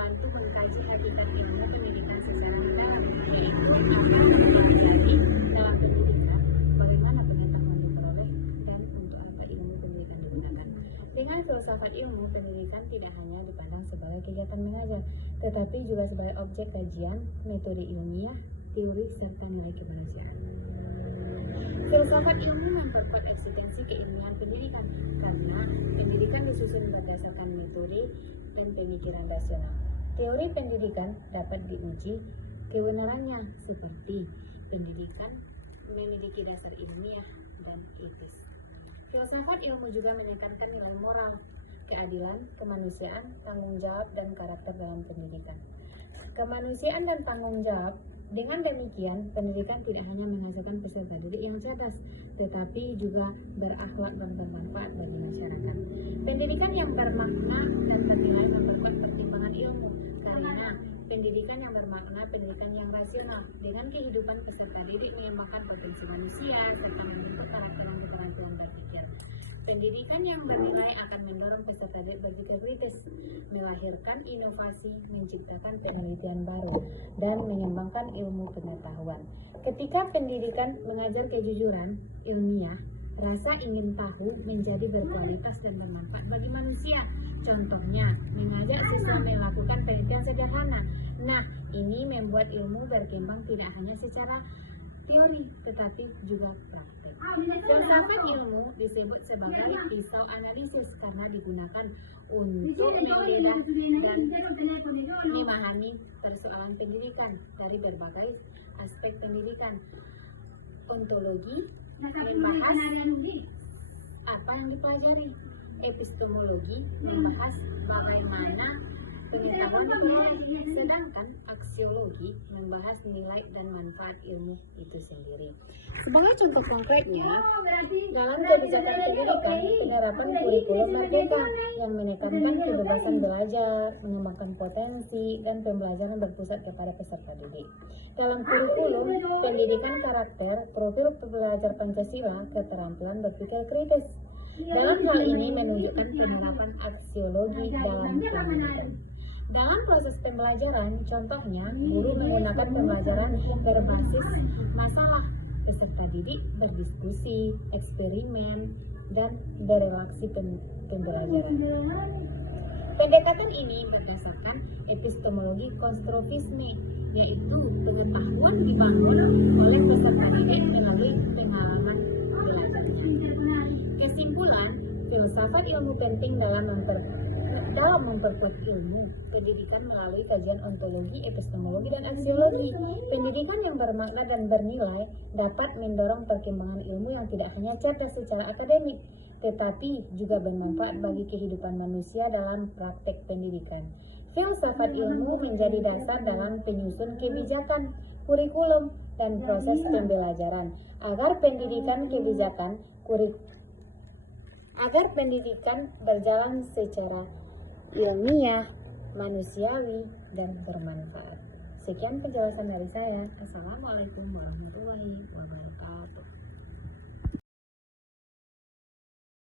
membantu mengkaji hakikat ilmu pendidikan secara mendalam, yaitu mempelajari dalam pendidikan bagaimana pengetahuan diperoleh dan untuk apa ilmu pendidikan digunakan. Dengan filsafat ilmu pendidikan tidak hanya dipandang sebagai kegiatan mengajar, tetapi juga sebagai objek kajian, metode ilmiah, teori serta nilai kemanusiaan. Filsafat ilmu memperkuat eksistensi keilmuan pendidikan karena pendidikan disusun berdasarkan metode dan pemikiran rasional. Teori pendidikan dapat diuji kebenarannya seperti pendidikan memiliki dasar ilmiah dan etis. Filsafat ilmu juga menekankan nilai moral, keadilan, kemanusiaan, tanggung jawab, dan karakter dalam pendidikan. Kemanusiaan dan tanggung jawab. Dengan demikian, pendidikan tidak hanya menghasilkan peserta didik yang cerdas, tetapi juga berakhlak dan bermanfaat bagi masyarakat. Pendidikan yang bermakna dan bernilai memperkuat pertimbangan ilmu, karena pendidikan yang bermakna pendidikan yang rasional dengan kehidupan peserta didik mengembangkan potensi manusia serta membentuk karakter dan keterampilan berpikir. Pendidikan yang bernilai akan mendorong peserta didik berpikir kritis, melahirkan inovasi, menciptakan penelitian baru, dan mengembangkan ilmu pengetahuan. Ketika pendidikan mengajar kejujuran ilmiah, rasa ingin tahu menjadi berkualitas dan bermanfaat bagi manusia. Contohnya, mengajak siswa melakukan penelitian sederhana. Nah, ini membuat ilmu berkembang tidak hanya secara teori, tetapi juga praktek. Filsafat ilmu disebut sebagai pisau analisis karena digunakan untuk membedah dan memahami persoalan pendidikan dari berbagai aspek pendidikan. Ontologi membahas apa yang dipelajari. Epistemologi membahas bagaimana pengetahuan diperoleh, sedangkan aksiologi membahas nilai dan manfaat ilmu itu sendiri. Sebagai contoh konkretnya, dalam kebijakan pendidikan, penerapan kurikulum merdeka yang menekankan kebebasan belajar, mengembangkan potensi, dan pembelajaran berpusat kepada peserta didik. Dalam kurikulum, pendidikan karakter, profil pembelajar Pancasila, keterampilan berpikir kritis. Dalam hal ini menunjukkan penerapan aksiologi dalam pendidikan. Dalam proses pembelajaran, contohnya, guru menggunakan pembelajaran berbasis masalah, peserta didik berdiskusi, eksperimen, dan berreaksi pembelajaran. Pendekatan ini berdasarkan epistemologi konstruktivisme, yaitu pengetahuan dibangun oleh peserta didik melalui pengalaman belajarnya. Kesimpulan, filsafat ilmu penting dalam memperkuat ilmu pendidikan melalui kajian ontologi, epistemologi, dan aksiologi. Pendidikan yang bermakna dan bernilai dapat mendorong perkembangan ilmu yang tidak hanya cerdas secara akademik, tetapi juga bermanfaat bagi kehidupan manusia dalam praktek pendidikan. Filsafat ilmu menjadi dasar dalam penyusun kebijakan, kurikulum, dan proses pembelajaran agar pendidikan berjalan secara ilmiah, manusiawi, dan bermanfaat. Sekian penjelasan dari saya. Assalamualaikum warahmatullahi wabarakatuh.